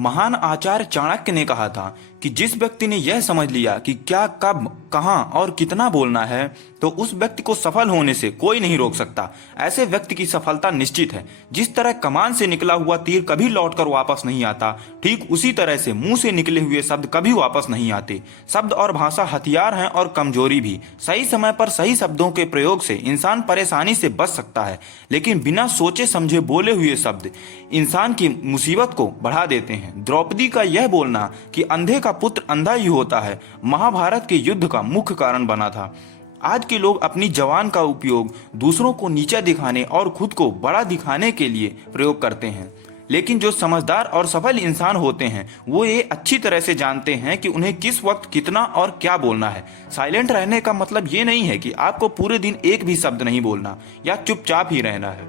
महान आचार्य चाणक्य ने कहा था कि जिस व्यक्ति ने यह समझ लिया कि क्या, कब, कहां और कितना बोलना है, तो उस व्यक्ति को सफल होने से कोई नहीं रोक सकता। ऐसे व्यक्ति की सफलता निश्चित है। जिस तरह कमान से निकला हुआ तीर कभी लौटकर वापस नहीं आता, ठीक उसी तरह से मुंह से निकले हुए शब्द कभी वापस नहीं आते। शब्द और भाषा हथियार हैं और कमजोरी भी। सही समय पर सही शब्दों के प्रयोग से इंसान परेशानी से बच सकता है, लेकिन बिना सोचे समझे बोले हुए शब्द इंसान की मुसीबत को बढ़ा देते हैं। द्रौपदी का यह बोलना कि अंधे का पुत्र अंधा ही होता है, महाभारत के युद्ध का मुख्य कारण बना था। आज के लोग अपनी जबान का उपयोग दूसरों को नीचा दिखाने और खुद को बड़ा दिखाने के लिए प्रयोग करते हैं, लेकिन जो समझदार और सफल इंसान होते हैं वो ये अच्छी तरह से जानते हैं कि उन्हें किस वक्त कितना और क्या बोलना है। साइलेंट रहने का मतलब ये नहीं है कि आपको पूरे दिन एक भी शब्द नहीं बोलना या चुपचाप ही रहना है।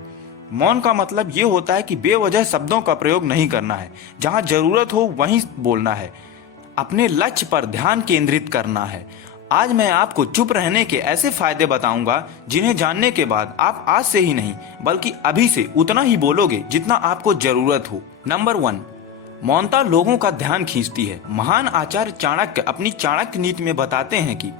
मौन का मतलब ये होता है कि बेवजह शब्दों का प्रयोग नहीं करना है। जहां जरूरत हो वहीं बोलना है। अपने लक्ष्य पर ध्यान केंद्रित करना है। आज मैं आपको चुप रहने के ऐसे फायदे बताऊंगा जिन्हें जानने के बाद आप आज से ही नहीं बल्कि अभी से उतना ही बोलोगे जितना आपको जरूरत हो। नंबर 1, मौनता लोगों का ध्यान खींचती है। महान आचार्य चाणक्य अपनी चाणक्य नीति में बताते हैं कि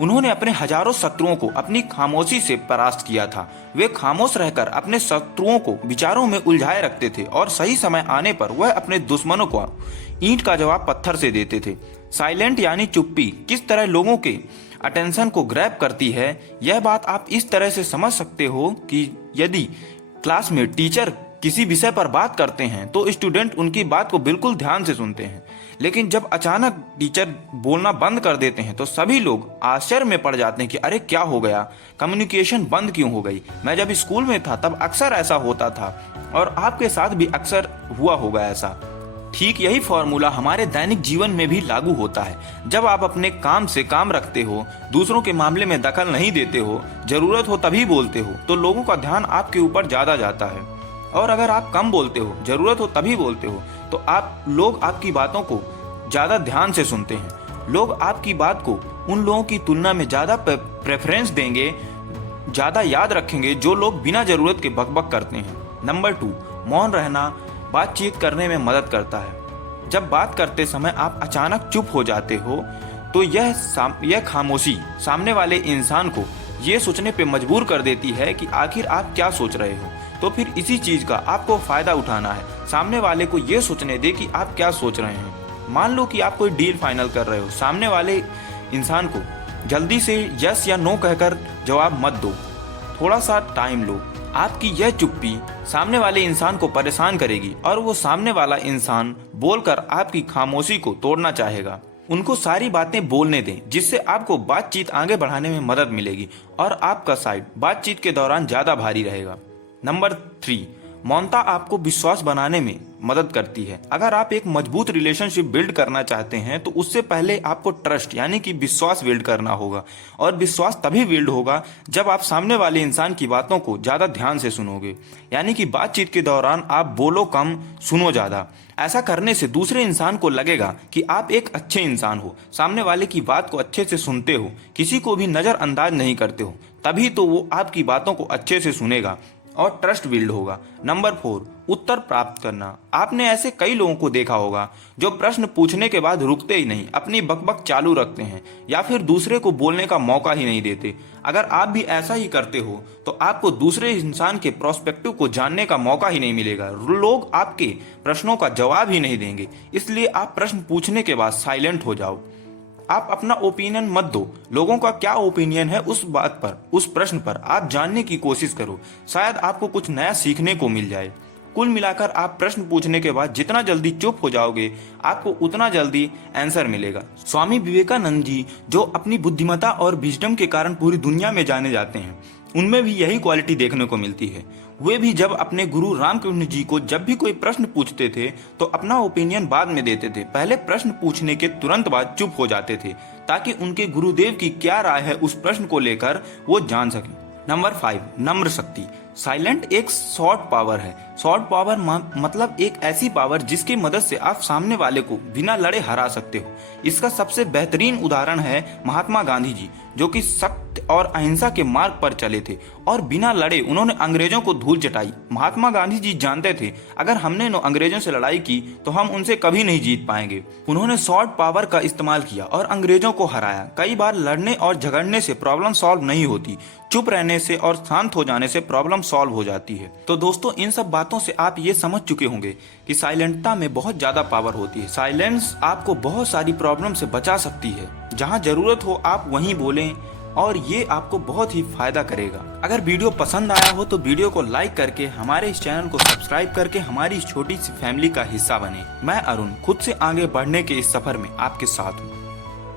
उन्होंने अपने हजारों शत्रुओं को अपनी खामोशी से परास्त किया था। वे खामोश रहकर अपने शत्रुओं को विचारों में उलझाए रखते थे और सही समय आने पर वह अपने दुश्मनों को ईंट का जवाब पत्थर से देते थे। साइलेंट यानी चुप्पी किस तरह लोगों के अटेंशन को ग्रैब करती है, यह बात आप इस तरह से समझ सकते हो कि यदि क्लास में टीचर किसी विषय पर बात करते हैं तो स्टूडेंट उनकी बात को बिल्कुल ध्यान से सुनते हैं, लेकिन जब अचानक टीचर बोलना बंद कर देते हैं तो सभी लोग आश्चर्य में पड़ जाते हैं कि अरे क्या हो गया, कम्युनिकेशन बंद क्यों हो गई। मैं जब स्कूल में था तब अक्सर ऐसा होता था और आपके साथ भी अक्सर हुआ होगा ऐसा। ठीक यही फॉर्मूला हमारे दैनिक जीवन में भी लागू होता है। जब आप अपने काम से काम रखते हो, दूसरों के मामले में दखल नहीं देते हो, जरूरत हो तभी बोलते हो, तो लोगों का ध्यान आपके ऊपर ज्यादा जाता है। और अगर आप कम बोलते हो, जरूरत हो तभी बोलते हो, तो लोग आपकी बातों को ज्यादा ध्यान से सुनते हैं। लोग आपकी बात को उन लोगों की तुलना में ज्यादा प्रेफरेंस देंगे, ज्यादा याद रखेंगे जो लोग बिना जरूरत के बकबक करते हैं। नंबर 2, मौन रहना बातचीत करने में मदद करता है। जब बात करते समय आप अचानक चुप हो जाते हो तो यह खामोशी सामने वाले इंसान को यह सोचने पे मजबूर कर देती है कि आखिर आप क्या सोच रहे हो। तो फिर इसी चीज का आपको फायदा उठाना है। सामने वाले को यह सोचने दे कि आप क्या सोच रहे हैं। मान लो कि आप कोई डील फाइनल कर रहे हो, सामने वाले इंसान को जल्दी से यस या नो कहकर जवाब मत दो, थोड़ा सा टाइम लो। आपकी यह चुप्पी सामने वाले इंसान को परेशान करेगी और वो सामने वाला इंसान बोलकर आपकी खामोशी को तोड़ना चाहेगा। उनको सारी बातें बोलने दें, जिससे आपको बातचीत आगे बढ़ाने में मदद मिलेगी और आपका साइड बातचीत के दौरान ज्यादा भारी रहेगा। नंबर 3, मौनता आपको विश्वास बनाने में मदद करती है। अगर आप एक मजबूत रिलेशनशिप बिल्ड करना चाहते हैं तो उससे पहले आपको ट्रस्ट यानी कि विश्वास बिल्ड करना होगा, और विश्वास तभी बिल्ड होगा जब आप सामने वाले इंसान की बातों को ज्यादा ध्यान से सुनोगे। यानी कि बातचीत के दौरान आप बोलो कम, सुनो ज्यादा। ऐसा करने से दूसरे इंसान को लगेगा कि आप एक अच्छे इंसान हो, सामने वाले की बात को अच्छे से सुनते हो, किसी को भी नजरअंदाज नहीं करते हो, तभी तो वो आपकी बातों को अच्छे से सुनेगा और ट्रस्ट बिल्ड होगा। नंबर 4, उत्तर प्राप्त करना। आपने ऐसे कई लोगों को देखा होगा जो प्रश्न पूछने के बाद रुकते ही नहीं, अपनी बकबक चालू रखते हैं या फिर दूसरे को बोलने का मौका ही नहीं देते। अगर आप भी ऐसा ही करते हो तो आपको दूसरे इंसान के प्रोस्पेक्टिव को जानने का मौका ही नहीं मिलेगा। लोग आपके प्रश्नों का जवाब ही नहीं देंगे। इसलिए आप प्रश्न पूछने के बाद साइलेंट हो जाओ। आप अपना ओपिनियन मत दो। लोगों का क्या ओपिनियन है उस बात पर, उस प्रश्न पर आप जानने की कोशिश करो। शायद आपको कुछ नया सीखने को मिल जाए। कुल मिलाकर आप प्रश्न पूछने के बाद जितना जल्दी चुप हो जाओगे, आपको उतना जल्दी आंसर मिलेगा। स्वामी विवेकानंद जी, जो अपनी बुद्धिमत्ता और विजडम के कारण पूरी दुनिया में जाने जाते हैं, उनमें भी यही क्वालिटी देखने को मिलती है। वे भी जब अपने गुरु रामकृष्ण जी को जब भी कोई प्रश्न पूछते थे तो अपना ओपिनियन बाद में देते थे। पहले प्रश्न पूछने के तुरंत बाद चुप हो जाते थे ताकि उनके गुरुदेव की क्या राय है उस प्रश्न को लेकर वो जान सकें। नंबर 5, नम्र शक्ति। साइलेंट एक सॉफ्ट पावर है। सॉफ्ट पावर मतलब एक ऐसी पावर जिसकी मदद से आप सामने वाले को बिना लड़े हरा सकते हो। इसका सबसे बेहतरीन उदाहरण है महात्मा गांधी जी, जो कि सत्य और अहिंसा के मार्ग पर चले थे और बिना लड़े उन्होंने अंग्रेजों को धूल चटाई। महात्मा गांधी जी जानते थे अगर हमने अंग्रेजों से लड़ाई की तो हम उनसे कभी नहीं जीत पाएंगे। उन्होंने सॉफ्ट पावर का इस्तेमाल किया और अंग्रेजों को हराया। कई बार लड़ने और झगड़ने से प्रॉब्लम सॉल्व नहीं होती, चुप रहने से और शांत हो जाने से प्रॉब्लम सॉल्व हो जाती है। तो दोस्तों, इन सब बातों से आप ये समझ चुके होंगे कि साइलेंटता में बहुत ज्यादा पावर होती है। साइलेंस आपको बहुत सारी प्रॉब्लम से बचा सकती है। जहां जरूरत हो आप वहीं बोलें और ये आपको बहुत ही फायदा करेगा। अगर वीडियो पसंद आया हो तो वीडियो को लाइक करके हमारे इस चैनल को सब्सक्राइब करके हमारी इस छोटी सी फैमिली का हिस्सा बने। मैं अरुण खुद से आगे बढ़ने के इस सफर में आपके साथ हूँ।